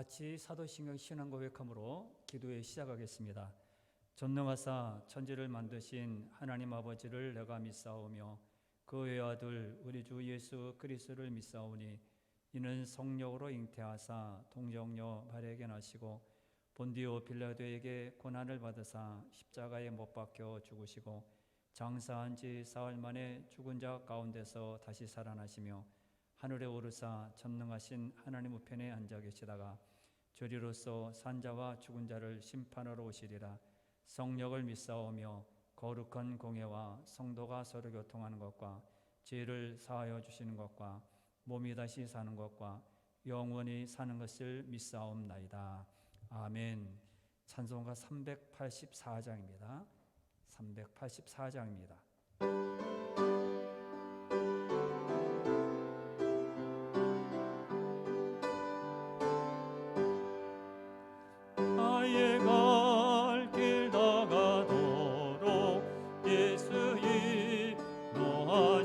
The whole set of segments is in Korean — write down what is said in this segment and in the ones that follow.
같이 사도신경 신앙 고백함으로 기도에 시작하겠습니다. 전능하사 천지를 만드신 하나님 아버지를 내가 믿사오며 그 외아들 우리 주 예수 그리스도를 믿사오니 이는 성령으로 잉태하사 동정녀 마리아에게 나시고 본디오 빌라도에게 고난을 받으사 십자가에 못 박혀 죽으시고 장사한 지 사흘 만에 죽은 자 가운데서 다시 살아나시며 하늘에 오르사 전능하신 하나님 우편에 앉아 계시다가 저리로서 산자와 죽은 자를 심판하러 오시리라. 성령을 믿사오며 거룩한 공예와 성도가 서로 교통하는 것과 죄를 사하여 주시는 것과 몸이 다시 사는 것과 영원히 사는 것을 믿사옵나이다. 아멘. 찬송가 384장입니다. 384장입니다. 아예 갈 길 나가도록 예수 인도하시니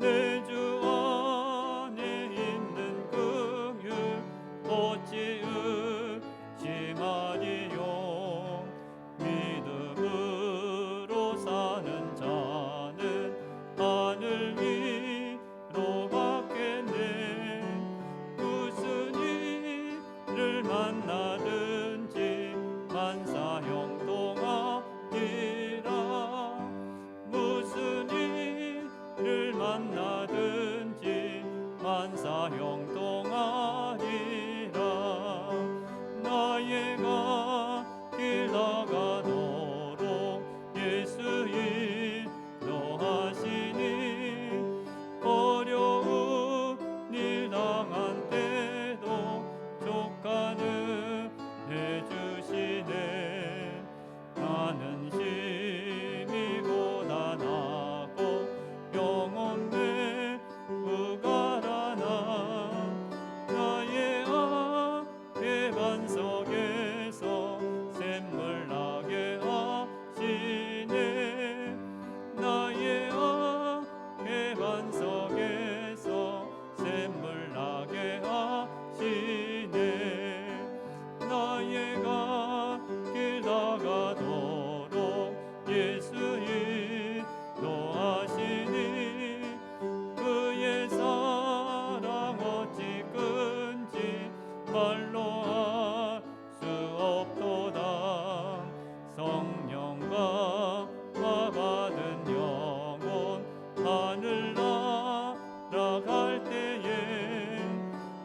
내 주 안에 있는 긍휼 어찌 의심하리요. 믿음으로 사는 자는 하늘 위로 갔겠네. 무슨 일을 만나든지 만사형통하리라. 무슨 일을 만나든지 만사형통하리라. 나의 길 나가도록 예수 인도하시니 어려운 일 당한 때도 족간을 해주시네. 나는 심히 고단하고 영혼내 무가라나. 나의 앞에 반석에서 샘물 나게 하시네. 나의 앞에 반석에서 샘물 나게 하시네. 나의 길 나가도록 예수 인도하시니 그의 사랑 어찌 큰지 말로 할 수 없도다. 성령과 받은 영혼 하늘 날아갈 때에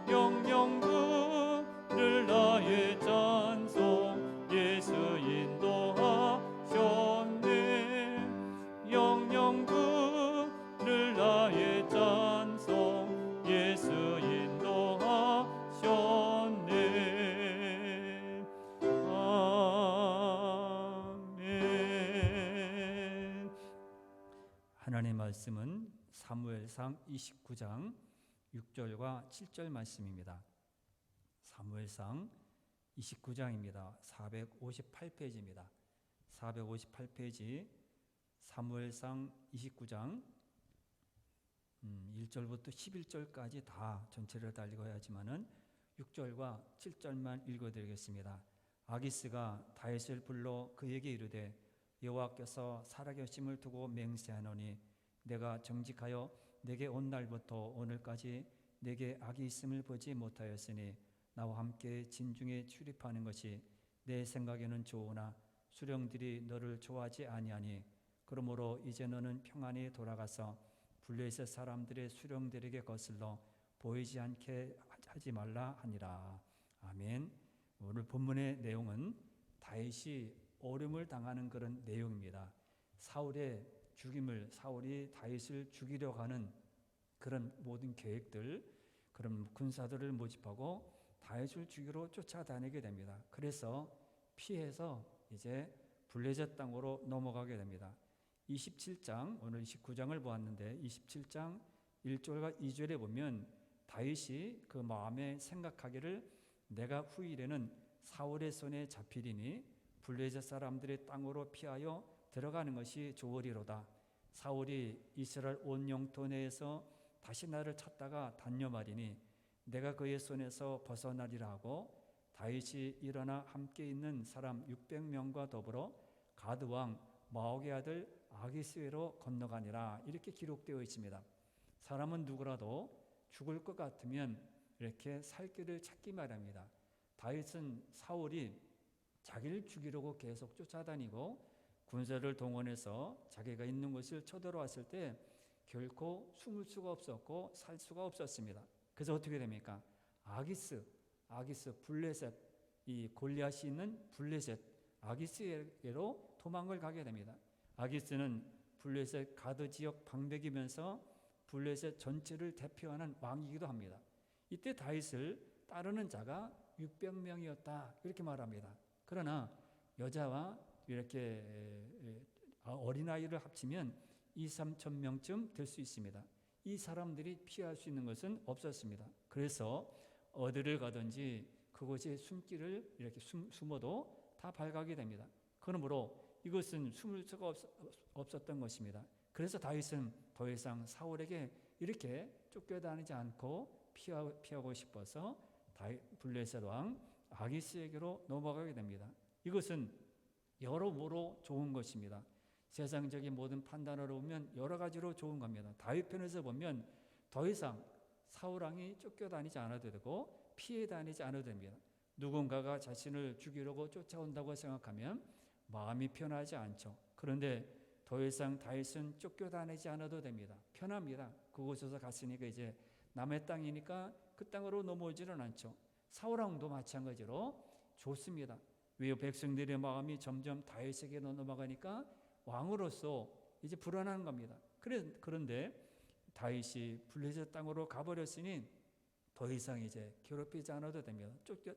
영영 부를 나의 찬송 예수 인도하셨네. 영영 부를 나의 찬송 예수 인도하셨네. 아멘. 하나님의 말씀은 사무엘상 29장 6절과 7절 말씀입니다. 사무엘상 29장입니다. 458페이지입니다. 458페이지 사무엘상 29장 1절부터 11절까지 다 전체를 다 읽어야 하지만은 6절과 7절만 읽어드리겠습니다. 아기스가 다윗을 불러 그에게 이르되 여호와께서 살아계심을 두고 맹세하노니 내가 정직하여 내게 온 날부터 오늘까지 내게 악이 있음을 보지 못하였으니 나와 함께 진중에 출입하는 것이 내 생각에는 좋으나 수령들이 너를 좋아하지 아니하니 그러므로 이제 너는 평안히 돌아가서 블레셋 사람들의 수령들에게 거슬러 보이지 않게 하지 말라 하니라. 아멘. 오늘 본문의 내용은 다윗이 어려움을 당하는 그런 내용입니다. 사울이 다윗을 죽이려고 하는 그런 모든 계획들, 그런 군사들을 모집하고 다윗을 죽이러 쫓아다니게 됩니다. 그래서 피해서 이제 블레셋 땅으로 넘어가게 됩니다. 27장, 오늘 29장을 보았는데 27장 1절과 2절에 보면 다윗이 그 마음에 생각하기를 내가 후일에는 사울의 손에 잡히리니 블레셋 사람들의 땅으로 피하여 들어가는 것이 좋으리로다. 사울이 이스라엘 온 영토 내에서 다시 나를 찾다가 단념하리니 내가 그의 손에서 벗어나리라 하고 다윗이 일어나 함께 있는 사람 600명과 더불어 가드 왕 마옥의 아들 아기스로 건너가니라. 이렇게 기록되어 있습니다. 사람은 누구라도 죽을 것 같으면 이렇게 살 길을 찾기 마련입니다. 다윗은 사울이 자기를 죽이려고 계속 쫓아다니고 군사를 동원해서 자기가 있는 곳을 쳐들어왔을 때 결코 숨을 수가 없었고 살 수가 없었습니다. 그래서 어떻게 됩니까? 아기스 블레셋, 이 골리앗이 있는 블레셋 아기스에게로 도망을 가게 됩니다. 아기스는 블레셋 가드 지역 방백이면서 블레셋 전체를 대표하는 왕이기도 합니다. 이때 다윗을 따르는 자가 600명이었다 이렇게 말합니다. 그러나 여자와 이렇게 어린아이를 합치면 2-3천 명쯤 될 수 있습니다. 이 사람들이 피할 수 있는 것은 없었습니다. 그래서 어디를 가든지 그곳에 숨길을 이렇게 숨어도 다 발각이 됩니다. 그러므로 이것은 숨을 수가 없었던 것입니다. 그래서 다윗은 더 이상 사울에게 이렇게 쫓겨다니지 않고 피하고 싶어서 블레셋 왕 아기스에게로 넘어가게 됩니다. 이것은 여러모로 좋은 것입니다. 세상적인 모든 판단으로 보면 여러 가지로 좋은 겁니다. 다윗 편에서 보면 더 이상 사울 왕이 쫓겨다니지 않아도 되고 피해 다니지 않아도 됩니다. 누군가가 자신을 죽이려고 쫓아온다고 생각하면 마음이 편하지 않죠. 그런데 더 이상 다윗은 쫓겨다니지 않아도 됩니다. 편합니다. 그곳에서 갔으니까 이제 남의 땅이니까 그 땅으로 넘어오지는 않죠. 사울 왕도 마찬가지로 좋습니다. 왜 백성들의 마음이 점점 다윗에게로 넘어가니까 왕으로서 이제 불안한 겁니다. 그런데 다윗이 블레셋 땅으로 가버렸으니 더 이상 이제 괴롭히지 않아도 됩니다.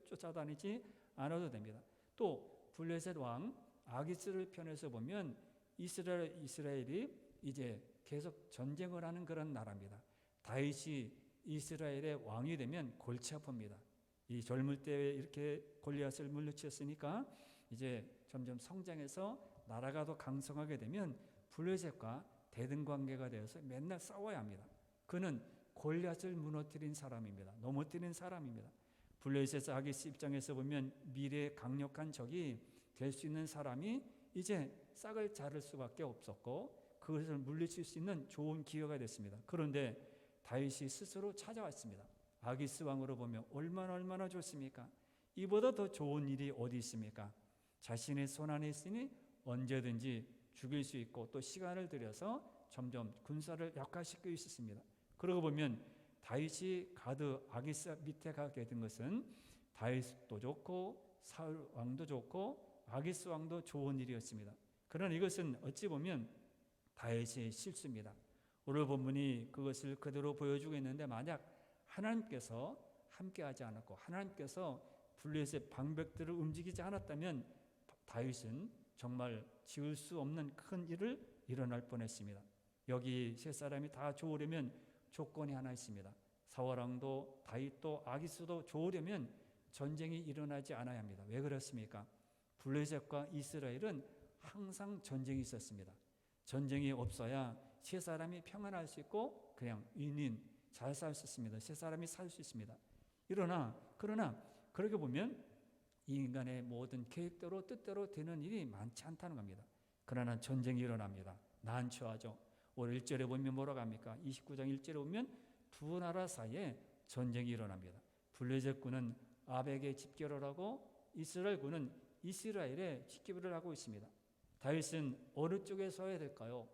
쫓아다니지 않아도 됩니다. 또 블레셋 왕 아기스를 편에서 보면 이스라엘이 이제 계속 전쟁을 하는 그런 나라입니다. 다윗이 이스라엘의 왕이 되면 골치 아픕니다. 이 젊을 때 이렇게 골리앗을 물리쳤으니까 이제 점점 성장해서 나라가 더 강성하게 되면 블레셋과 대등 관계가 되어서 맨날 싸워야 합니다. 그는 골리앗을 무너뜨린 사람입니다. 넘어뜨린 사람입니다. 블레셋 아기스 입장에서 보면 미래의 강력한 적이 될 수 있는 사람이 이제 싹을 자를 수밖에 없었고 그것을 물리칠 수 있는 좋은 기회가 됐습니다. 그런데 다윗이 스스로 찾아왔습니다. 아기스 왕으로 보면 얼마나 좋습니까? 이보다 더 좋은 일이 어디 있습니까? 자신의 손 안에 있으니 언제든지 죽일 수 있고 또 시간을 들여서 점점 군사를 약화시킬 수 있습니다. 그러고 보면 다윗이 가드 아기스 밑에 가게 된 것은 다윗도 좋고 사울 왕도 좋고 아기스 왕도 좋은 일이었습니다. 그러나 이것은 어찌 보면 다윗의 실수입니다. 오늘 본문이 그것을 그대로 보여주고 있는데 만약 하나님께서 함께하지 않았고 하나님께서 블레셋 방백들을 움직이지 않았다면 다윗은 정말 지을 수 없는 큰 일을 일어날 뻔했습니다. 여기 세 사람이 다 좋으려면 조건이 하나 있습니다. 사울 왕도 다윗도 아기스도 좋으려면 전쟁이 일어나지 않아야 합니다. 왜 그렇습니까? 블레셋과 이스라엘은 항상 전쟁이 있었습니다. 전쟁이 없어야 세 사람이 평안할 수 있고 그냥 윈윈 잘 살 수 있습니다. 세 사람이 살 수 있습니다. 그러나 그렇게 보면 이 인간의 모든 계획대로 뜻대로 되는 일이 많지 않다는 겁니다. 그러나 전쟁이 일어납니다. 난처하죠. 오늘 1절에 보면 뭐라고 합니까? 29장 1절에 보면 두 나라 사이에 전쟁이 일어납니다. 블레셋군은 아벡에 집결을 하고 이스라엘군은 이스라엘에 집결을 하고 있습니다. 다윗은 어느 쪽에 서야 될까요?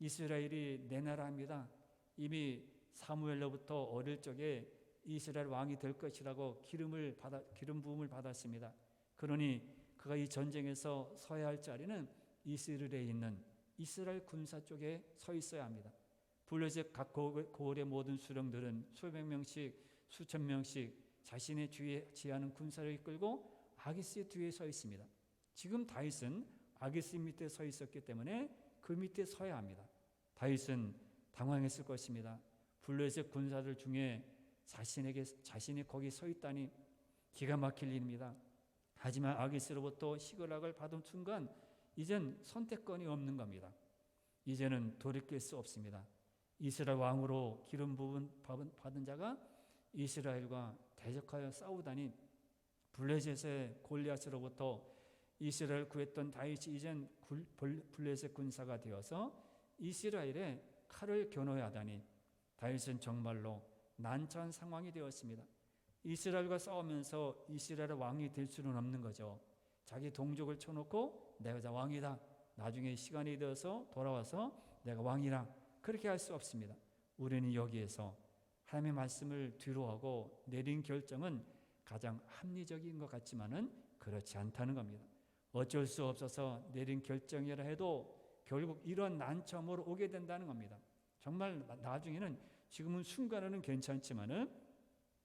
이스라엘이 내 나라입니다. 이미 사무엘로부터 어릴 적에 이스라엘 왕이 될 것이라고 기름 부음을 받았습니다. 그러니 그가 이 전쟁에서 서야 할 자리는 이스라엘에 있는 이스라엘 군사 쪽에 서 있어야 합니다. 블레셋 각 고을의 모든 수령들은 수백 명씩 수천 명씩 자신의 주위에 지하는 군사를 이끌고 아기스의 뒤에 서 있습니다. 지금 다윗은 아기스 밑에 서 있었기 때문에 그 밑에 서야 합니다. 다윗은 당황했을 것입니다. 블레셋 군사들 중에 자신이 거기 서 있다니 기가 막힐 일입니다. 하지만 아기스로부터 시그락을 받은 순간 이젠 선택권이 없는 겁니다. 이제는 돌이킬 수 없습니다. 이스라엘 왕으로 기름 부음 받은 자가 이스라엘과 대적하여 싸우다니 블레셋의 골리앗으로부터 이스라엘 구했던 다윗이 이젠 블레셋 군사가 되어서 이스라엘의 칼을 겨누어야 하다니 다윗은 정말로 난처한 상황이 되었습니다. 이스라엘과 싸우면서 이스라엘의 왕이 될 수는 없는 거죠. 자기 동족을 쳐놓고 내가 왕이다, 나중에 시간이 되어서 돌아와서 내가 왕이라, 그렇게 할 수 없습니다. 우리는 여기에서 하나님의 말씀을 뒤로하고 내린 결정은 가장 합리적인 것 같지만은 그렇지 않다는 겁니다. 어쩔 수 없어서 내린 결정이라 해도 결국 이런 난처함으로 오게 된다는 겁니다. 정말 나중에는, 지금은 순간에는 괜찮지만은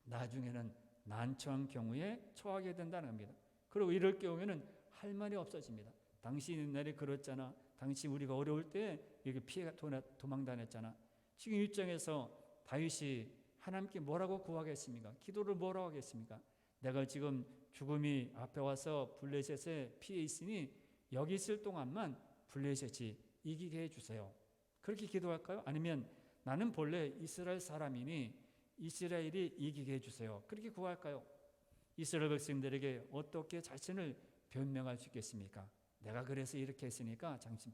나중에는 난처한 경우에 처하게 된다는 겁니다. 그리고 이럴 경우에는 할 말이 없어집니다. 당신 옛날에 그랬잖아, 당신 우리가 어려울 때 이렇게 피해 도망다녔잖아. 지금 입장에서 다윗이 하나님께 뭐라고 구하겠습니까? 기도를 뭐라고 하겠습니까? 내가 지금 죽음이 앞에 와서 블레셋에 피해 있으니 여기 있을 동안만 블레셋이 이기게 해주세요. 그렇게 기도할까요? 아니면 나는 본래 이스라엘 사람이니 이스라엘이 이기게 해주세요. 그렇게 구할까요? 이스라엘 백성들에게 어떻게 자신을 변명할 수 있겠습니까? 내가 그래서 이렇게 했으니까 당신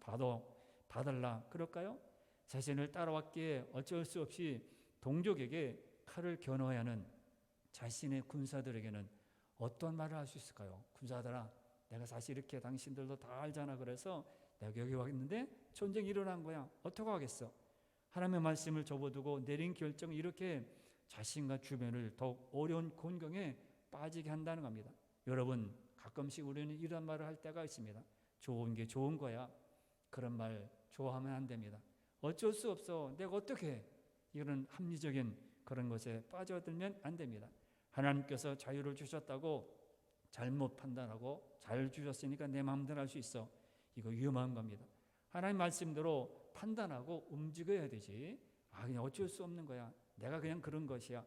받을라 그럴까요? 자신을 따라왔기에 어쩔 수 없이 동족에게 칼을 겨누어야 하는 자신의 군사들에게는 어떤 말을 할 수 있을까요? 군사들아, 내가 사실 이렇게 당신들도 다 알잖아. 그래서 내가 여기 와 있는데 전쟁이 일어난 거야. 어떻게 하겠어? 하나님의 말씀을 접어두고 내린 결정이 이렇게 자신과 주변을 더욱 어려운 곤경에 빠지게 한다는 겁니다. 여러분, 가끔씩 우리는 이런 말을 할 때가 있습니다. 좋은 게 좋은 거야. 그런 말 좋아하면 안 됩니다. 어쩔 수 없어. 내가 어떻게 해? 이런 합리적인 그런 것에 빠져들면 안 됩니다. 하나님께서 자유를 주셨다고 잘못 판단하고 잘 주셨으니까 내 마음대로 할 수 있어. 이거 위험한 겁니다. 하나님 말씀대로 판단하고 움직여야 되지. 그냥 어쩔 수 없는 거야. 내가 그냥 그런 것이야.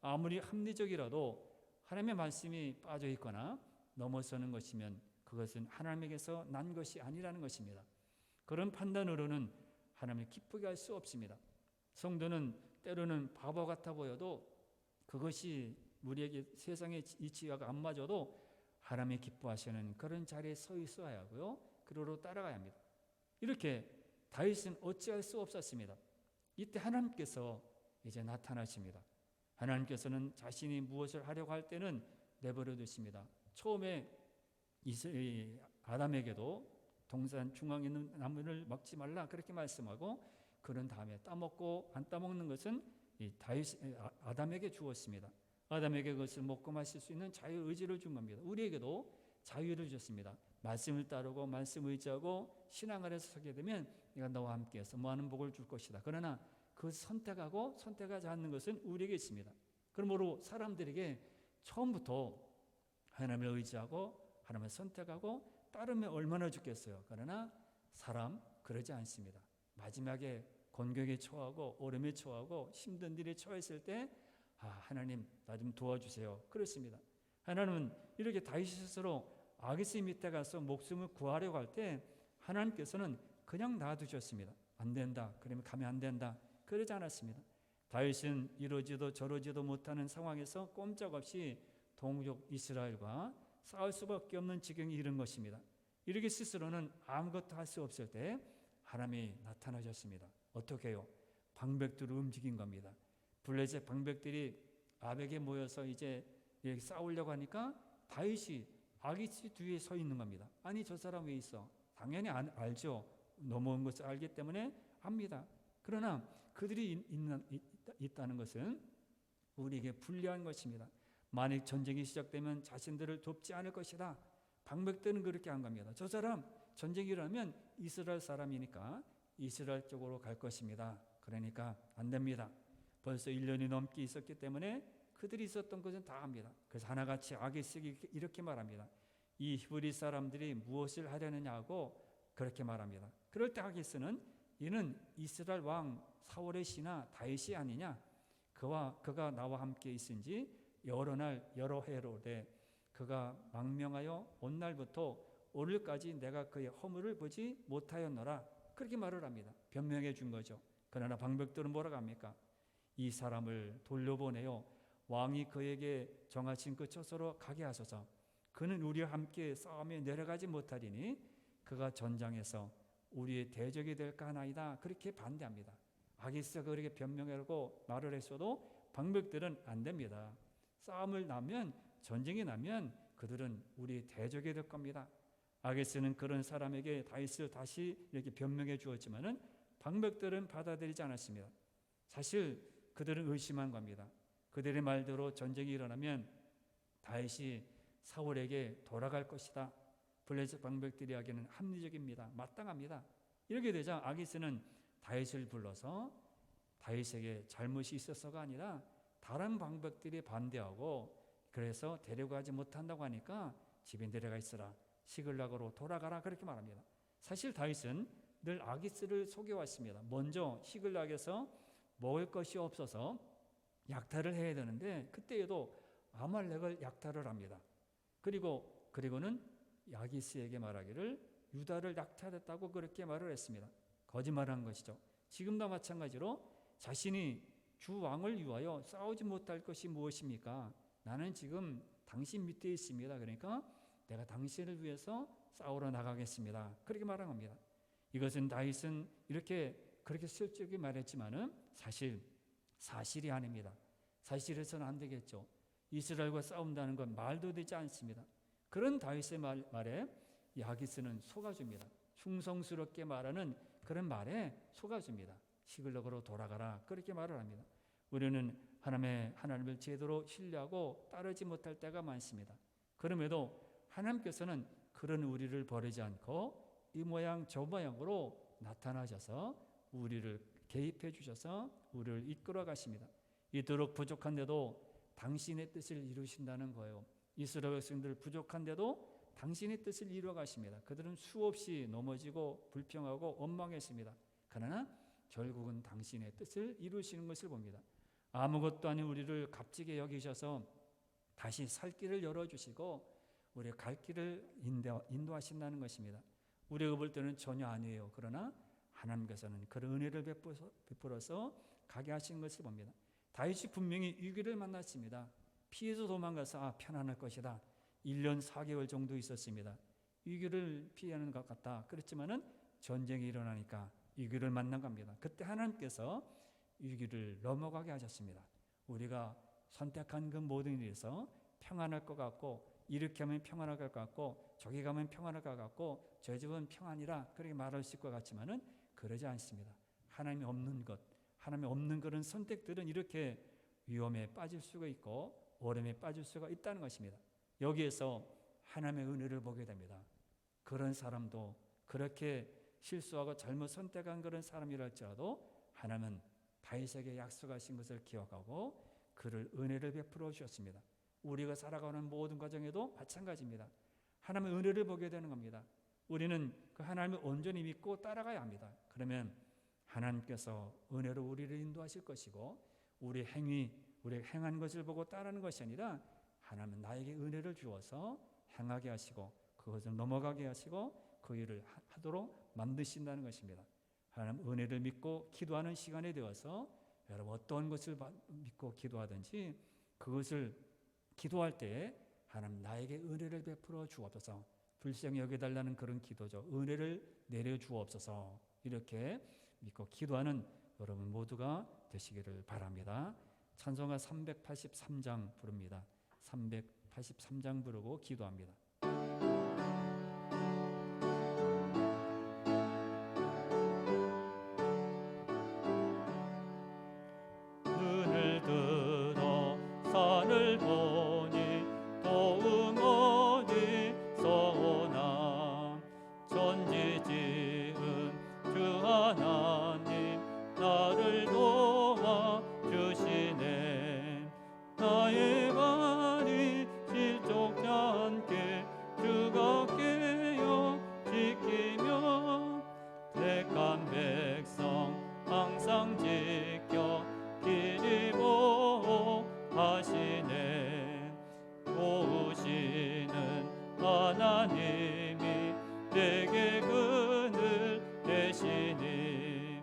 아무리 합리적이라도 하나님의 말씀이 빠져 있거나 넘어서는 것이면 그것은 하나님에게서 난 것이 아니라는 것입니다. 그런 판단으로는 하나님을 기쁘게 할 수 없습니다. 성도는 때로는 바보 같아 보여도 그것이 우리에게 세상의 이치와가 안 맞아도 하나님이 기뻐하시는 그런 자리에 서 있어야 하고요. 그러로 따라가야 합니다. 이렇게 다윗은 어찌할 수 없었습니다. 이때 하나님께서 이제 나타나십니다. 하나님께서는 자신이 무엇을 하려고 할 때는 내버려 두십니다. 처음에 아담에게도 동산 중앙에 있는 나무를 먹지 말라 그렇게 말씀하고, 그런 다음에 따먹고 안 따먹는 것은 아담에게 주었습니다. 아담에게 그것을 먹고 마실 수 있는 자유 의지를 준 겁니다. 우리에게도 자유를 주셨습니다. 말씀을 따르고 말씀 의지하고 신앙 아래서 서게 되면 내가 너와 함께해서 무한한 복을 줄 것이다. 그러나 그 선택하고 선택하지 않는 것은 우리에게 있습니다. 그러므로 사람들에게 처음부터 하나님을 의지하고 하나님을 선택하고 따르면 얼마나 좋겠어요. 그러나 사람 그러지 않습니다. 마지막에 곤경에 처하고 어려움에 처하고 힘든 일에 처했을 때 하나님 나 좀 도와주세요. 그렇습니다. 하나님은 이렇게 다윗 스스로 아기스 밑에 가서 목숨을 구하려고 할 때 하나님께서는 그냥 놔두셨습니다. 안 된다. 그러면 가면 안 된다. 그러지 않았습니다. 다윗은 이러지도 저러지도 못하는 상황에서 꼼짝없이 동족 이스라엘과 싸울 수밖에 없는 지경에 이른 것입니다. 이렇게 스스로는 아무것도 할 수 없을 때 하나님이 나타나셨습니다. 어떻게 해요? 방백들을 움직인 겁니다. 블레셋 방백들이 아벡에 모여서 이제 싸우려고 하니까 다윗이 아기스 뒤에 서 있는 겁니다. 아니 저 사람 왜 있어? 당연히 알죠. 넘어온 것을 알기 때문에 압니다. 그러나 그들이 있다는 것은 우리에게 불리한 것입니다. 만약 전쟁이 시작되면 자신들을 돕지 않을 것이다. 방백들은 그렇게 한 겁니다. 저 사람 전쟁이 일어나면 이스라엘 사람이니까 이스라엘 쪽으로 갈 것입니다. 그러니까 안 됩니다. 벌써 1년이 넘게 있었기 때문에 그들이 있었던 것은 다 압니다. 그래서 하나같이 아기스에게 이렇게 말합니다. 이 히브리 사람들이 무엇을 하려느냐고 그렇게 말합니다. 그럴 때 아기스는 이는 이스라엘 왕 사울의 씨나 다윗이 아니냐? 그가 나와 함께 있은지 여러 날 여러 해로되 그가 망명하여 온 날부터 오늘까지 내가 그의 허물을 보지 못하였노라. 그렇게 말을 합니다. 변명해 준 거죠. 그러나 방백들은 뭐라고 합니까? 이 사람을 돌려보내요 왕이 그에게 정하신 그 처소로 가게 하소서. 그는 우리와 함께 싸움에 내려가지 못하리니 그가 전장에서 우리의 대적이 될까 하나이다. 그렇게 반대합니다. 아기스가 그렇게 변명하고 말을 했어도 방백들은 안 됩니다. 싸움을 나면, 전쟁이 나면 그들은 우리의 대적이 될 겁니다. 아기스는 그런 사람에게 다윗을 다시 이렇게 변명해 주었지만은 방백들은 받아들이지 않았습니다. 사실 그들은 의심한 겁니다. 그들의 말대로 전쟁이 일어나면 다윗이 사울에게 돌아갈 것이다. 블레셋 방백들이 하기에는 합리적입니다. 마땅합니다. 이렇게 되자 아기스는 다윗을 불러서 다윗에게 잘못이 있어서가 아니라 다른 방백들이 반대하고 그래서 데려가지 못한다고 하니까 집에 내려가 있으라. 시글락으로 돌아가라. 그렇게 말합니다. 사실 다윗은 늘 아기스를 속여왔습니다. 먼저 시글락에서 먹을 것이 없어서 약탈을 해야 되는데 그때에도 아말렉을 약탈을 합니다. 그리고는 아기스에게 말하기를 유다를 약탈했다고 그렇게 말을 했습니다. 거짓말한 것이죠. 지금도 마찬가지로 자신이 주 왕을 위하여 싸우지 못할 것이 무엇입니까? 나는 지금 당신 밑에 있습니다. 그러니까 내가 당신을 위해서 싸우러 나가겠습니다. 그렇게 말한 겁니다. 이것은 다윗은 그렇게 슬쩍이 말했지만은 사실이 아닙니다. 사실에서는 안 되겠죠. 이스라엘과 싸운다는 건 말도 되지 않습니다. 그런 다윗의 말에 이 아기스는 속아줍니다. 충성스럽게 말하는 그런 말에 속아줍니다. 시글락으로 돌아가라. 그렇게 말을 합니다. 우리는 하나님을 제대로 신뢰하고 따르지 못할 때가 많습니다. 그럼에도 하나님께서는 그런 우리를 버리지 않고 이 모양 저 모양으로 나타나셔서 우리를 개입해 주셔서 우리를 이끌어 가십니다. 이토록 부족한데도 당신의 뜻을 이루신다는 거예요. 이스라엘 백성들 부족한데도 당신의 뜻을 이루어 가십니다. 그들은 수없이 넘어지고 불평하고 원망했습니다. 그러나 결국은 당신의 뜻을 이루시는 것을 봅니다. 아무것도 아닌 우리를 값지게 여기셔서 다시 살 길을 열어주시고 우리의 갈 길을 인도하신다는 것입니다. 우리가 볼 때는 전혀 아니에요. 그러나 하나님께서는 그런 은혜를 베풀어서 가게 하신 것을 봅니다. 다윗이 분명히 위기를 만났습니다. 피해서 도망가서 편안할 것이다. 1년 4개월 정도 있었습니다. 위기를 피하는 것 같다. 그렇지만은 전쟁이 일어나니까 위기를 만난 겁니다. 그때 하나님께서 위기를 넘어가게 하셨습니다. 우리가 선택한 그 모든 일에서 평안할 것 같고 이렇게 하면 평안할 것 같고 저기 가면 평안할 것 같고 저 집은 평안이라 그렇게 말할 수 있을 것 같지만은 그러지 않습니다. 하나님이 없는 그런 선택들은 이렇게 위험에 빠질 수가 있고 어려움에 빠질 수가 있다는 것입니다. 여기에서 하나님의 은혜를 보게 됩니다. 그런 사람도 그렇게 실수하고 잘못 선택한 그런 사람이랄지라도 하나님은 다윗에게 약속하신 것을 기억하고 그를 은혜를 베풀어 주셨습니다. 우리가 살아가는 모든 과정에도 마찬가지입니다. 하나님의 은혜를 보게 되는 겁니다. 우리는 그 하나님을 온전히 믿고 따라가야 합니다. 그러면 하나님께서 은혜로 우리를 인도하실 것이고 우리가 행한 것을 보고 따르는 것이 아니라 하나님은 나에게 은혜를 주어서 행하게 하시고 그것을 넘어가게 하시고 그 일을 하도록 만드신다는 것입니다. 하나님 은혜를 믿고 기도하는 시간이 되어서 여러분 어떤 것을 믿고 기도하든지 그것을 기도할 때에 하나님 나에게 은혜를 베풀어 주옵소서. 불쌍히 여겨달라는 그런 기도죠. 은혜를 내려 주옵소서. 이렇게 믿고 기도하는 여러분 모두가 되시기를 바랍니다. 찬송가 383장 부릅니다. 383장 부르고 기도합니다. 눈을 들어 산을 보니 도움 어디서 오나 전지지은 주 하나님 나를 도와주시네. 나의 발이 실족지 않게 주가 깨어 지키며 택한 백성 항상 지켜 길이 보호하시네. 도우시는 하나님이 내게 그늘 되시니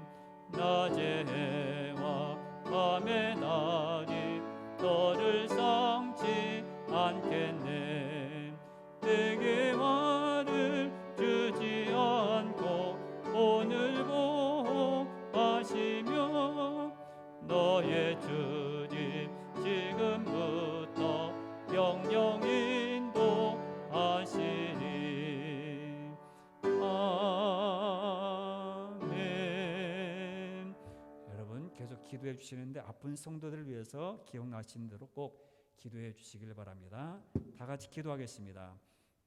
낮의 해와 밤의 날이 너를 하네. 내게 화를 주지 않고 오늘 보호하시며 너의 주님 지금부터 영영 인도하시니. 아멘. 여러분 계속 기도해 주시는데 아픈 성도들을 위해서 기억나시는 대로 꼭 기도해 주시길 바랍니다. 다 같이 기도하겠습니다.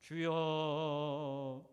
주여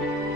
주님